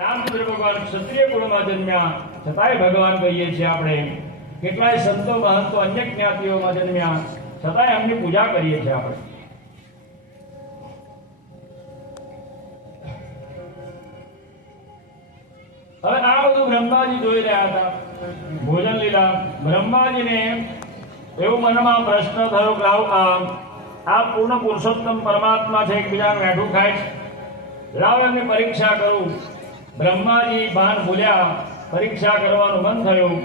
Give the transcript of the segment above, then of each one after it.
રામચંદ્ર ભગવાન ક્ષત્રિય કુળમાં જન્મ્યા, છતાંય ભગવાન કહીએ છીએ આપણે, કેટલાય સંતો મહંતો અન્ય જ્ઞાતિઓમાં જન્મ્યા, છતાંય એમની પૂજા કરીએ છીએ આપણે. હવે આ બધું બ્રહ્માજી જોઈ રહ્યા હતા. ભોજન લીલા બ્રહ્માજીને એવું મનમાં પ્રશ્ન થયો કે આ પૂર્ણ પુરુષોત્તમ પરમાત્મા છે, એકબીજાને મેઠું ખાય છે. લાવ એમની પરીક્ષા કરું. બ્રહ્માજી ભાન ભૂલ્યા પરીક્ષા કરવાનું મન થયું.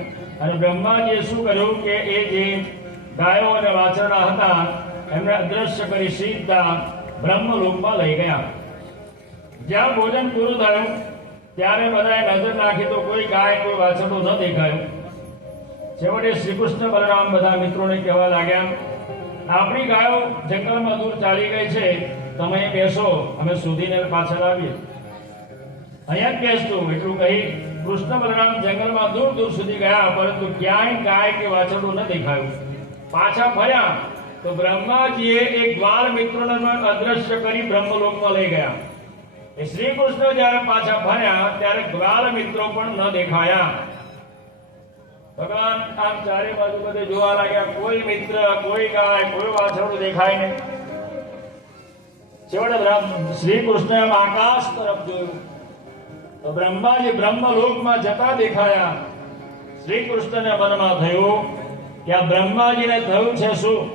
અને બ્રહ્માજીએ શું કર્યું કે એ જે ગાયો અને વાછરડા હતા, એમને અદ્રશ્ય કરી સીધા બ્રહ્મલોકમાં લઈ ગયા. જ્યાં ભોજન પૂરું થયું, ત્યારે બધાએ નજર નાખી તો કોઈ ગાય, કોઈ વાછરડો ન દેખાયું. છેવટે શ્રી કૃષ્ણ બલરામ બધા મિત્રોને કહેવા લાગ્યા, આપણી ગાયો જંગલમાં દૂર ચાલી ગઈ છે, તમે બેસો, અમે શોધીને પાછળ આવીએ. અહીંયા જ બેસતું એટલું કહી કૃષ્ણ બલરામ જંગલમાં દૂર દૂર સુધી ગયા, પરંતુ ક્યાંય ગાય કે વાછરડું ન દેખાયું. પાછા ફર્યા તો બ્રહ્માજીએ એક ગ્વાલ મિત્રોને અદ્રશ્ય કરી બ્રહ્મલોકમાં લઈ ગયા. એ શ્રી કૃષ્ણ જ્યારે પાછા ફર્યા, ત્યારે ગ્વાલ મિત્રો પણ ન દેખાયા. ભગવાન આમ ચારે બાજુ બધે જોવા લાગ્યા, કોઈ મિત્ર, કોઈ ગાય, કોઈ વાછરડું દેખાય નહીં. છેવટે બ્રહ્મ- શ્રી કૃષ્ણ એમ આકાશ તરફ જોયું. તો બ્રહ્માજી બ્રહ્મલોકમાં જતા દેખાયા. શ્રી કૃષ્ણને મનમાં થયું કે આ બ્રહ્માજીને થયું છે શું?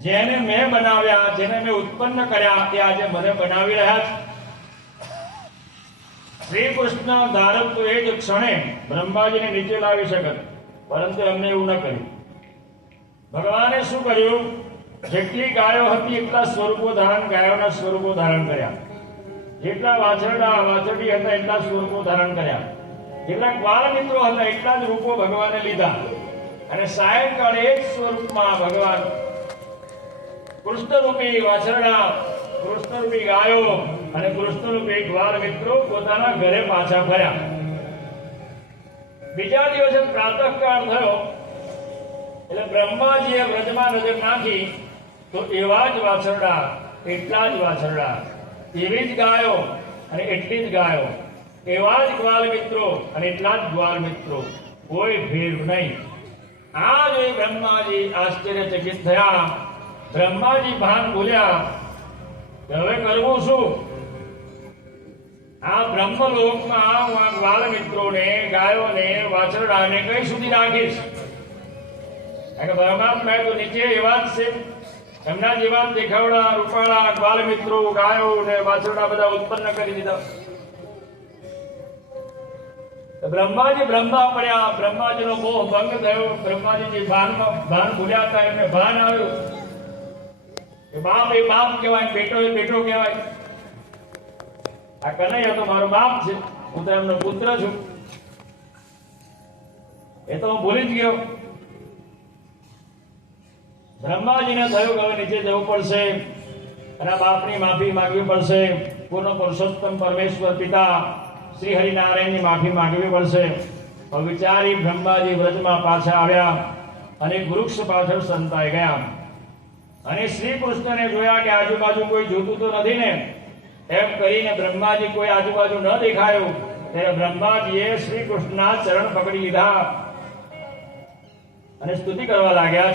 જેને મેં બનાવ્યા, જેને મેં ઉત્પન્ન કર્યા, તે આજે મને બનાવી રહ્યા છે. શ્રી કૃષ્ણ ધારક તો એ જ ક્ષણે બ્રહ્માજીને નીચે લાવી શકત પરંતુ એમને એવું ન કર્યું. ભગવાને શું કર્યું? જેટલી ગાયો હતી, એટલા સ્વરૂપો ધારણ, ગાયોના સ્વરૂપો ધારણ કર્યા. જેટલા વાછરડા વાછરડી હતા એટલા સ્વરૂપો ધારણ કર્યા. કેટલાક બાળ મિત્રો હતા એટલા જ રૂપો ભગવાને લીધા. અને સાયંકાળે એક સ્વરૂપમાં ભગવાન કૃષ્ણરૂપી વાછરડા, કૃષ્ણરૂપી ગાયો અને કૃષ્ણરૂપી ગ્વાર મિત્રો પોતાના ઘરે પાછા ફર્યા. બીજા દિવસે પ્રાતઃકાળ થયો, એટલે બ્રહ્માજીએ વ્રજમાં નજર નાખી, તો એવા જ વાછરડા, એટલા જ વાછરડા. એવી જ ગાયો અને એટલી જ ગાયો. એવા જ ગ્વાલ મિત્રો અને એટલા જ ગ્વાલ મિત્રો કોઈ ભેદ નહીં. આ જોઈ બ્રહ્માજી આશ્ચર્યચકિત થયા. બ્રહ્માજી ભાન ભૂલ્યા હવે કરવું શું? આ બ્રહ્મલોકમાં હું આ ગ્વાલ મિત્રોને ગાયોને, વાછરડાને કઈ સુધી રાખીશ? કારણ કે પરમાત્મા તો નીચે એવા જ છે. એમના જેવા દેખાવડા રૂપાળા બાલ મિત્રો ગાયો ને વાછરડા બધા ઉત્પન્ન કરી દીધા. બ્રહ્માજી બ્રહ્મા પડ્યા. બ્રહ્માજીનો મોહ ભંગ થયો. બ્રહ્માજી ભાનમાં ભાન ભૂલ્યા હતા. એમને ભાન આવ્યું. બાપ એ બાપ કહેવાય, બેટો એ બેટો કહેવાય. આ કનૈયા તો મારો બાપ છે. હું તો એમનો પુત્ર છું. એ તો હું ભૂલી જ ગયો. બ્રહ્માજીને થયું કે હવે નીચે જવું પડશે અને બાપની માફી માંગવી પડશે. પૂર્ણ પુરુષોત્તમ પરમેશ્વર પિતા શ્રી હરિનારાયણની માફી માંગવી પડશે. વિચારી બ્રહ્માજી વ્રજમાં પાછા આવ્યા અને વૃક્ષ પાછળ સંતાઈ ગયા. અને શ્રી કૃષ્ણને જોયા કે આજુબાજુ કોઈ જોતું તો નથી ને? એમ કરીને બ્રહ્માજી કોઈ આજુબાજુ ન દેખાયું. ત્યારે બ્રહ્માજીએ શ્રી કૃષ્ણના ચરણ પકડી લીધા. અને સ્તુતિ કરવા લાગ્યા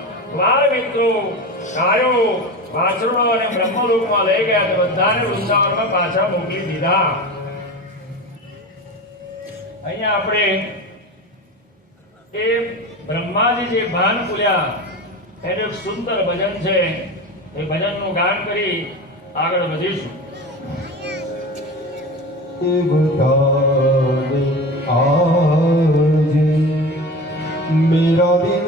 વાળવિત્રો ગાયો વાસણો અને બ્રહ્મલોકમાં લઈ ગયા તો બધાને વૃંદાવનમાં પાછા મોકલી દીધા. અહીંયા આપણે એ બ્રહ્માજી જે ભાન ખુલ્યા એનું એક સુંદર ભજન છે. એ ભજનનું ગાન કરી આગળ વધીશું. મેરા દિલ